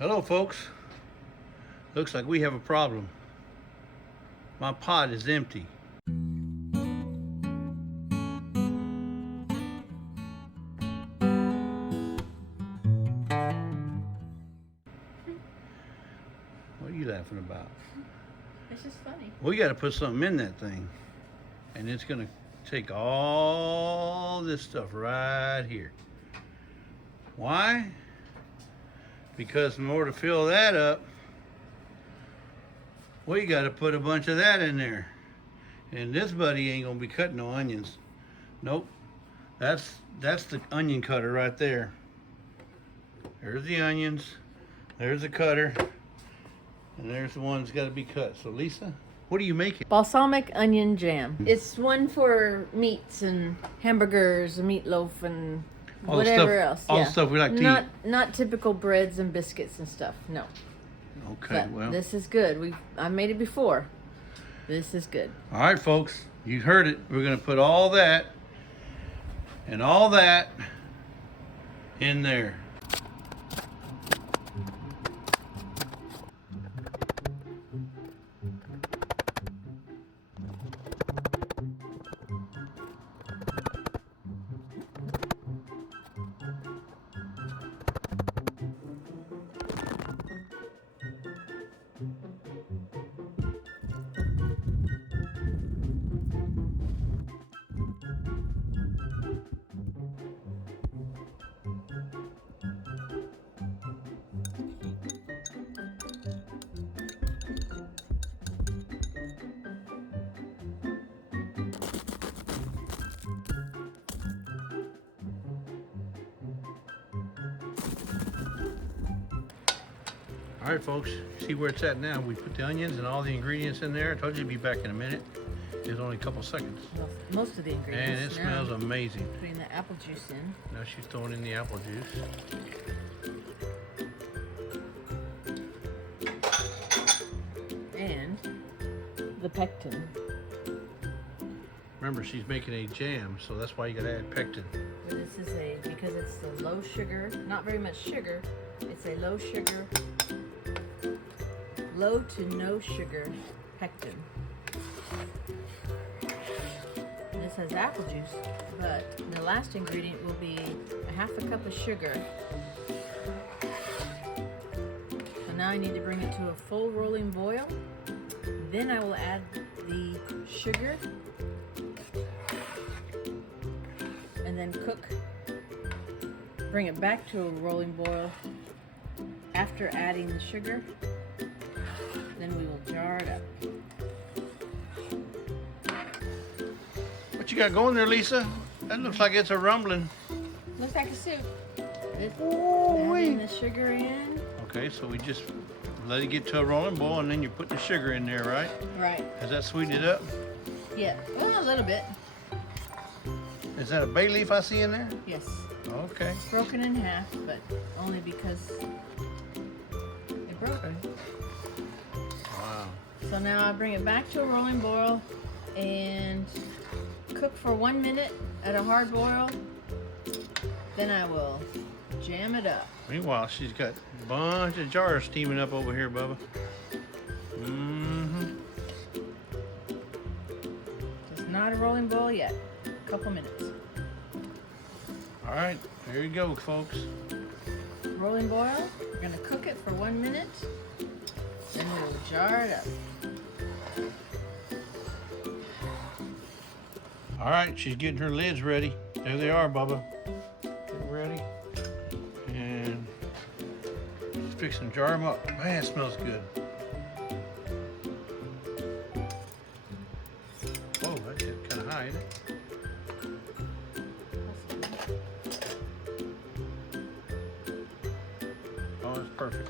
Hello folks, looks like we have a problem. My pot is empty. What are you laughing about? It's just funny. We got to put something in that thing, and it's gonna take all this stuff right here. Why? Because in order to fill that up, we got to put a bunch of that in there. And this buddy ain't gonna be cutting no onions. Nope. That's the onion cutter right there. There's the onions. There's the cutter. And there's the one that's got to be cut. So Lisa, what are you making? Balsamic onion jam. It's one for meats and hamburgers and meatloaf and All the whatever stuff, else. all the stuff we like to eat. Not typical breads and biscuits and stuff. No. Okay, But well. this is good. I made it before. This is good. All right, folks, you heard it. We're gonna put all that and all that in there. All right, folks, see where it's at now. We put the onions and all the ingredients in there. I told you to be back in a minute. It's only a couple seconds. Well, most of the ingredients. And it smells amazing. Putting the apple juice in. Now she's throwing in the apple juice. And the pectin. Remember, she's making a jam, so that's why you gotta add pectin. This is because it's a low sugar, not very much sugar. It's a low sugar, low to no sugar pectin. And this has apple juice, but the last ingredient will be a half a cup of sugar. So now I need to bring it to a full rolling boil. Then I will add the sugar and then cook. Bring it back to a rolling boil after adding the sugar. Then we will jar it up. What you got going there, Lisa? That looks like it's a rumbling. Looks like a soup. Ooh-wee. Adding the sugar in. Okay, so we just let it get to a rolling boil, and then you put the sugar in there, right? Right. Has that sweetened it up? Yeah. Well, a little bit. Is that a bay leaf I see in there? Yes. Okay. It's broken in half, but only because it broke. Okay. Wow. So now I bring it back to a rolling boil and cook for 1 minute at a hard boil. Then I will jam it up. Meanwhile, she's got a bunch of jars steaming up over here, Bubba. Mm-hmm. Just not a rolling boil yet. A couple minutes. All right, there you go, folks. Rolling boil. We're gonna cook it for 1 minute. Then we'll jar it up. All right, she's getting her lids ready. There they are, Bubba. Get ready. And she's fixing to jar them up. Man, it smells good. Whoa, that's kind of high, isn't it? Oh, it's perfect.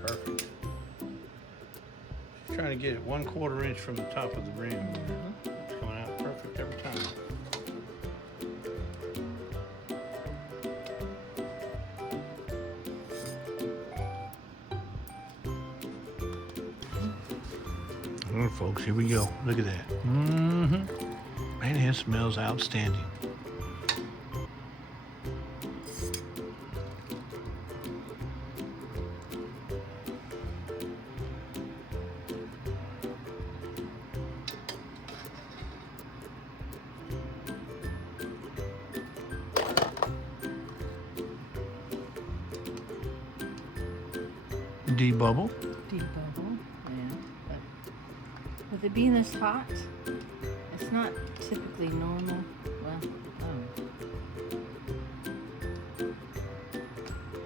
Perfect. She's trying to get it 1/4 inch from the top of the rim. It's coming out perfect every time. All right, folks, here we go. Look at that. Man, it smells outstanding. Debubble. Debubble, yeah. But with it being this hot, it's not typically normal. Well,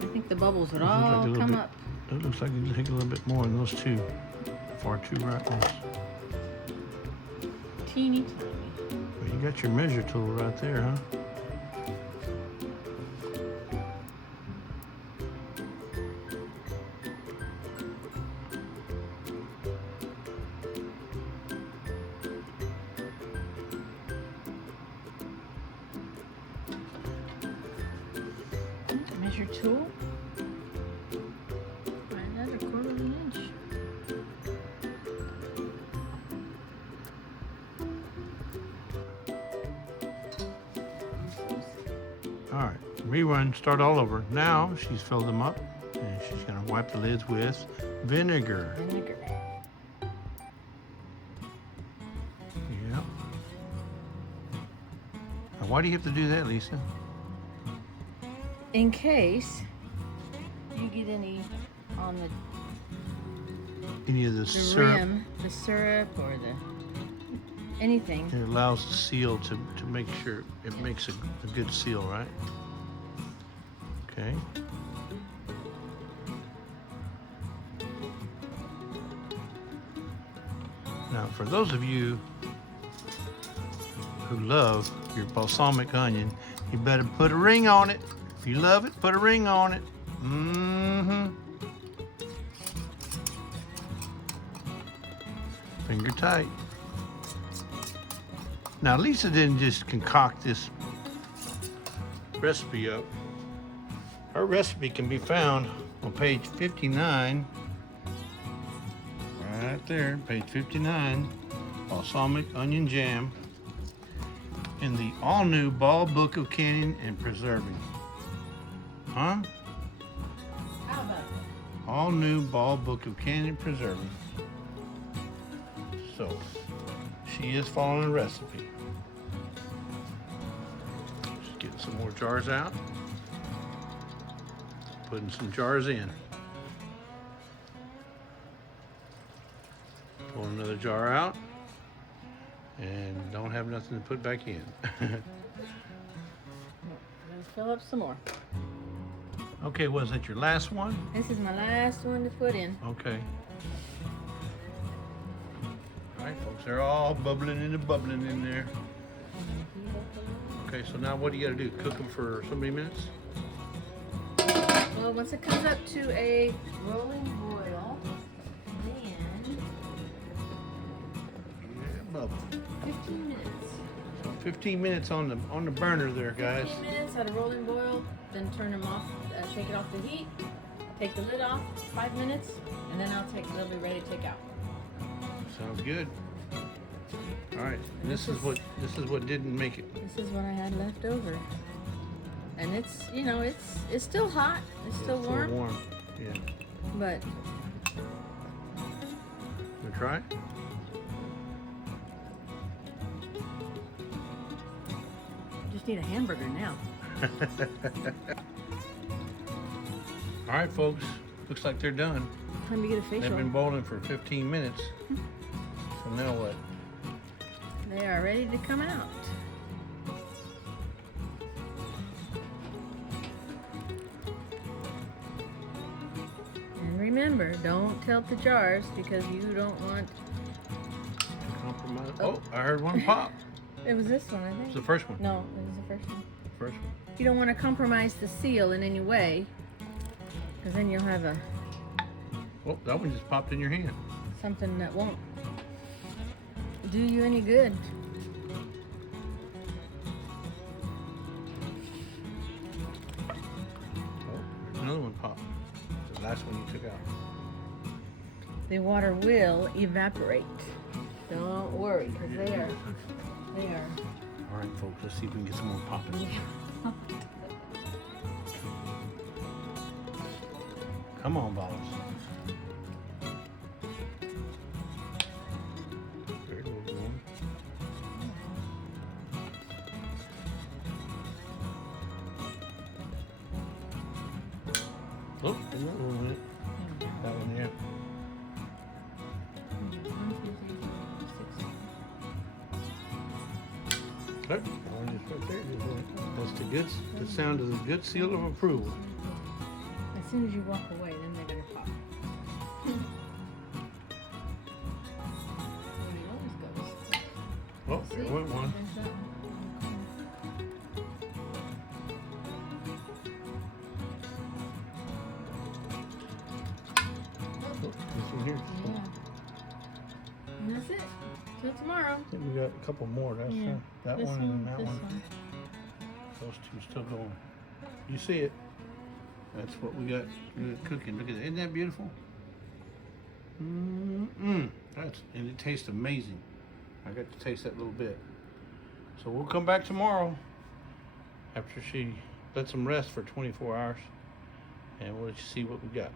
I think the bubbles would all come up. It looks like you take a little bit more than those two far two right ones. Teeny tiny. Well, you got your measure tool right there, huh? Measure tool. Another 1/4 of an inch. All right, rerun, start all over. Now she's filled them up and she's gonna wipe the lids with vinegar. Vinegar. Yeah. Now, why do you have to do that, Lisa? In case you get any on the Any of the syrup? rim, the syrup or the anything. It allows the seal to make sure it makes a good seal, right? Okay. Now, for those of you who love your balsamic onion, you better put a ring on it. If you love it, put a ring on it. Finger tight. Now, Lisa didn't just concoct this recipe up. Her recipe can be found on page 59. Right there, page 59. Balsamic Onion Jam in the all-new Ball Book of Canning and Preserving. Huh? How about that? All new Ball Book of Canning and Preserving. So, she is following a recipe. Just getting some more jars out. Putting some jars in. Pull another jar out. And don't have nothing to put back in. Let's fill up some more. Okay, was that your last one? This is my last one to put in. Okay. All right, folks, they're all bubbling in there. Okay, so now what do you got to do? Cook them for so many minutes? Well, once it comes up to a rolling boil, then Yeah, bubble. 15 minutes. 15 minutes on the burner there, guys. 15 minutes at a rolling boil, then turn them off, take it off the heat, take the lid off, 5 minutes, and then they'll be ready to take out. Sounds good. All right, and this is what didn't make it. This is what I had left over. And it's, it's still hot, it's still warm, Still warm. Yeah. but Wanna try it? just need a hamburger now. All right, folks, looks like they're done. Time to get a They've facial. been boiling for 15 minutes. So now what? They are ready to come out. And remember, don't tilt the jars because you don't want... Compromise. Oh, I heard one pop. It was this one, I think. It's the first one. No, it was the first one. First one. You don't want to compromise the seal in any way, because then you'll have Oh, that one just popped in your hand. something that won't do you any good. Oh, there's another one popped. The last one you took out. the water will evaporate. Don't worry, because they are. All right, folks, let's see if we can get some more popping. Come on, balls. Very good one. Oh, another one hit. That one, yeah. Look, one is right there. That's the good. The sound is a good seal of approval. As soon as you walk away, then they're gonna pop. Where it always goes. Oh, there went one. There's that one. Oh, this one here. Yeah. And that's it. Till tomorrow. I think we got a couple more. That's Yeah. that This one and that this one. Those two still going. You see it? That's what we got cooking. Look at that. Isn't that beautiful? That's, and it tastes amazing. I got to taste that little bit. So we'll come back tomorrow after she lets them rest for 24 hours, and we'll let you see what we got.